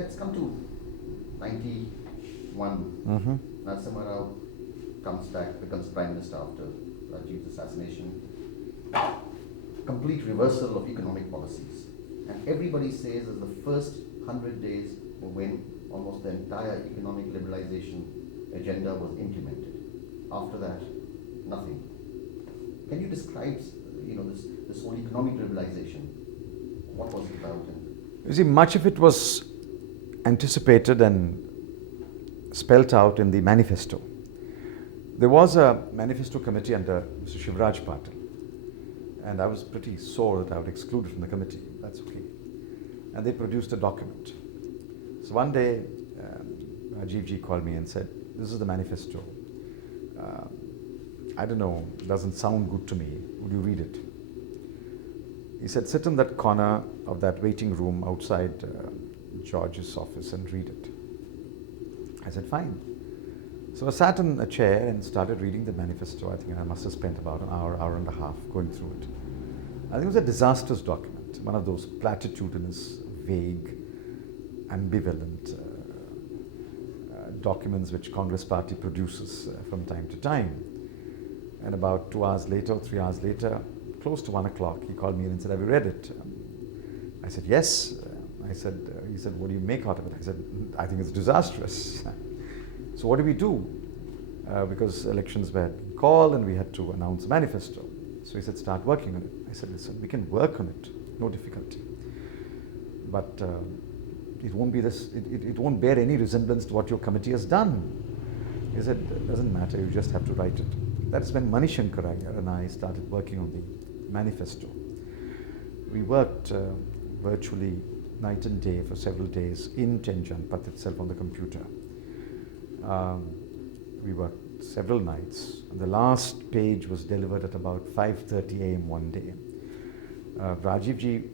let's come to 91. Narasimha Rao comes back, becomes Prime Minister after Rajiv's assassination. Complete reversal of economic policies. And everybody says that the first 100 days were when almost the entire economic liberalization agenda was implemented. After that, nothing. Can you describe this whole economic liberalization? What was it about? You see, much of it was anticipated and spelt out in the manifesto. There was a manifesto committee under Mr. Shivraj Patil, and I was pretty sore that I was excluded from the committee. That's okay. And they produced a document. So one day, Jeevji called me and said, "This is the manifesto. I don't know, it doesn't sound good to me. Would you read it?" He said, "Sit in that corner of that waiting room outside George's office and read it." I said, "Fine." So I sat in a chair and started reading the manifesto. I think I must have spent about an hour and a half going through it. I think it was a disastrous document, one of those platitudinous, vague, ambivalent documents which Congress party produces from time to time. And about 2 hours later, 3 hours later, close to 1 o'clock, he called me in and said, "Have you read it?" I said, "Yes." He said, "What do you make out of it?" I said, "I think it's disastrous." So what do we do? Because elections were called and we had to announce a manifesto. So he said, "Start working on it." I said, "Listen, we can work on it, no difficulty. But it won't be this. It won't bear any resemblance to what your committee has done." He said, "It doesn't matter, you just have to write it." That's when Manishankar Iyer and I started working on the manifesto. We worked virtually night and day for several days in Tenjanpat itself on the computer. We worked several nights, and the last page was delivered at about 5:30 a.m. one day. Rajivji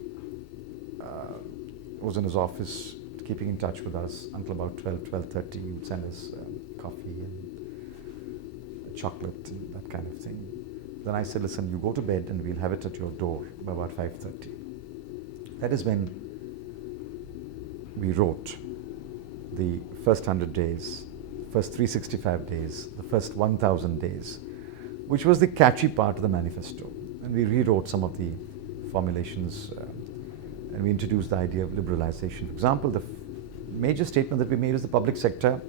was in his office keeping in touch with us until about 12:30. He would send us coffee and chocolate and that kind of thing. Then I said, "Listen, you go to bed and we'll have it at your door by about 5:30. That is when we wrote the first 100 days, first 365 days, the first 1,000 days, which was the catchy part of the manifesto. And we rewrote some of the formulations and we introduced the idea of liberalization. For example, the major statement that we made is the public sector,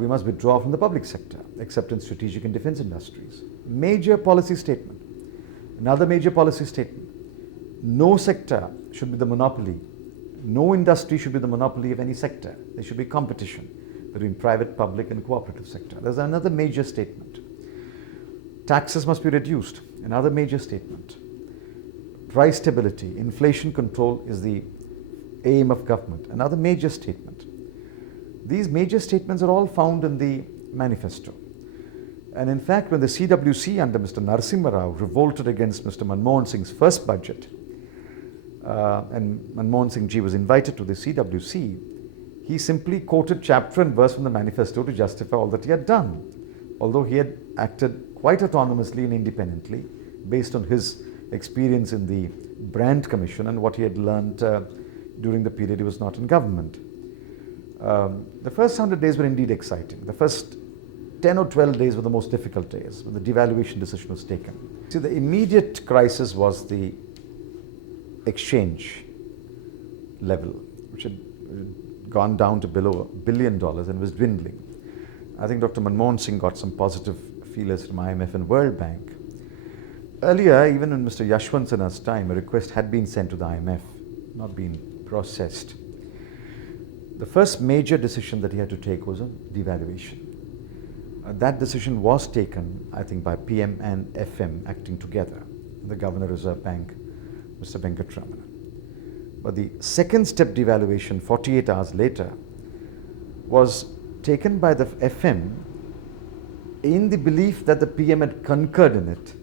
we must withdraw from the public sector, except in strategic and defense industries. Major policy statement. Another major policy statement. No sector should be the monopoly. No industry should be the monopoly of any sector. There should be competition between private, public and cooperative sector. There's another major statement. Taxes must be reduced. Another major statement. Price stability, inflation control is the aim of government. Another major statement. These major statements are all found in the manifesto. And in fact, when the CWC under Mr. Narasimha Rao revolted against Mr. Manmohan Singh's first budget, and Manmohan Singh Ji was invited to the CWC, he simply quoted chapter and verse from the manifesto to justify all that he had done, although he had acted quite autonomously and independently based on his experience in the Brand Commission and what he had learned during the period he was not in government. The first 100 days were indeed exciting. The first 10 or 12 days were the most difficult days when the devaluation decision was taken. See, the immediate crisis was the exchange level, which had gone down to below $1 billion and was dwindling. I think Dr. Manmohan Singh got some positive feelers from IMF and World Bank. Earlier, even in Mr. Yashwant Sinha's time, a request had been sent to the IMF, not been processed. The first major decision that he had to take was a devaluation. That decision was taken, I think, by PM and FM acting together, the Governor Reserve Bank, Mr. Venkatramana. But the second step devaluation, 48 hours later, was taken by the FM in the belief that the PM had concurred in it.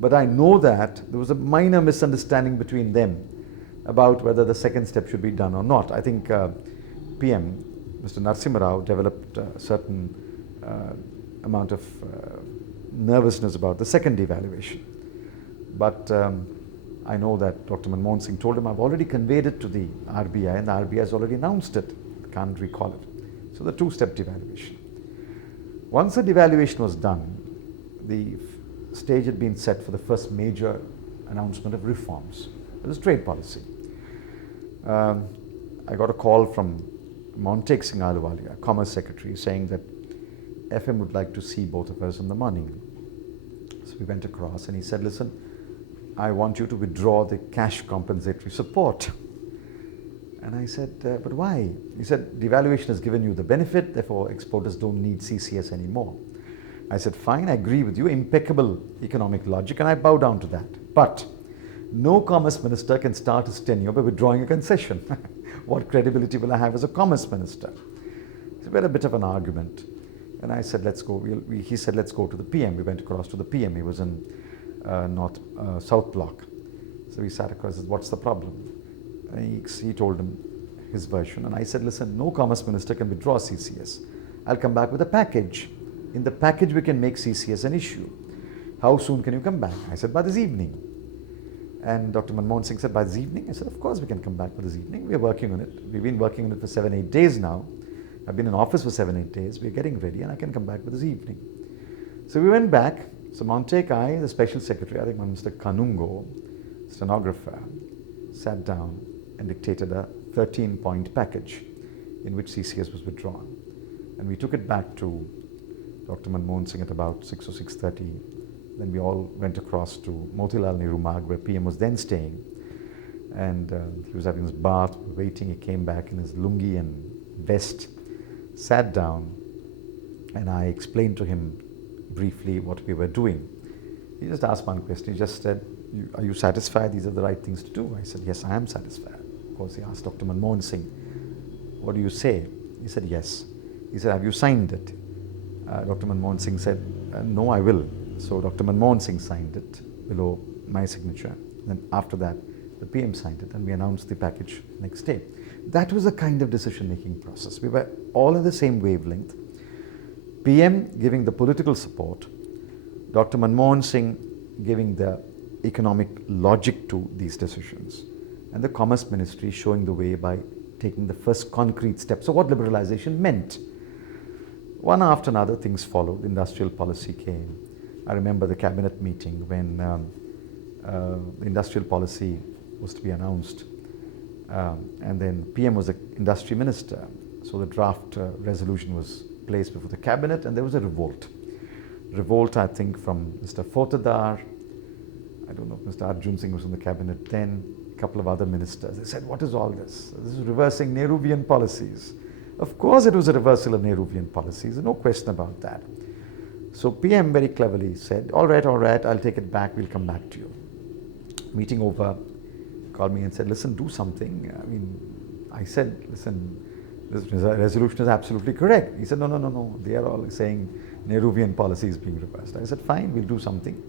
But I know that there was a minor misunderstanding between them about whether the second step should be done or not. I think PM, Mr. Narasimha Rao, developed a certain amount of nervousness about the second devaluation. But I know that Dr. Manmohan Singh told him, I've already conveyed it to the RBI and the RBI has already announced it. Can't recall it. So the two-step devaluation. Once the devaluation was done, the stage had been set for the first major announcement of reforms. It was trade policy. I got a call from Montek Singh Ahluwalia, Commerce Secretary, saying that FM would like to see both of us in the morning. So we went across and he said, listen, I want you to withdraw the cash compensatory support. And I said, but why? He said, devaluation has given you the benefit, therefore exporters don't need CCS anymore. I said, fine, I agree with you, impeccable economic logic, and I bow down to that. But no commerce minister can start his tenure by withdrawing a concession. What credibility will I have as a commerce minister? So we had a bit of an argument. And I said, let's go. He said, let's go to the PM. We went across to the PM. He was in South Block. So we sat across and said, what's the problem? And he told him his version. And I said, listen, no commerce minister can withdraw CCS. I'll come back with a package. In the package, we can make CCS an issue. How soon can you come back? I said, by this evening. And Dr. Manmohan Singh said, by this evening? I said, of course we can come back by this evening. We're working on it. We've been working on it for 7-8 days now. I've been in office for 7-8 days. We're getting ready and I can come back by this evening. So we went back. So Montek, I, the special secretary, I think Mr. Kanungo, stenographer, sat down and dictated a 13-point package in which CCS was withdrawn. And we took it back to Dr. Manmohan Singh at about 6 or 6:30. Then we all went across to Motilal Nehru Marg, where PM was then staying. And he was having his bath, waiting. He came back in his lungi and vest, sat down, and I explained to him briefly what we were doing. He just asked one question. He just said, are you satisfied these are the right things to do? I said, yes, I am satisfied. Of course, he asked Dr. Manmohan Singh, what do you say? He said, yes. He said, have you signed it? Dr. Manmohan Singh said, no, I will. So Dr. Manmohan Singh signed it below my signature. Then after that, the PM signed it and we announced the package next day. That was a kind of decision-making process. We were all in the same wavelength. PM giving the political support, Dr. Manmohan Singh giving the economic logic to these decisions, and the Commerce Ministry showing the way by taking the first concrete steps of what liberalization meant. One after another, things followed. Industrial policy came. I remember the cabinet meeting when the industrial policy was to be announced. And then PM was the industry minister. So the draft resolution was placed before the cabinet and there was a revolt. Revolt, I think, from Mr. Fotadar. I don't know if Mr. Arjun Singh was in the cabinet then, a couple of other ministers. They said, what is all this? This is reversing Nehruvian policies. Of course it was a reversal of Nehruvian policies, no question about that. So PM very cleverly said, all right, I'll take it back, we'll come back to you. Meeting over, called me and said, listen, do something. I mean, I said, listen, this resolution is absolutely correct. He said, no, they are all saying Nehruvian policy is being reversed. I said, fine, we'll do something.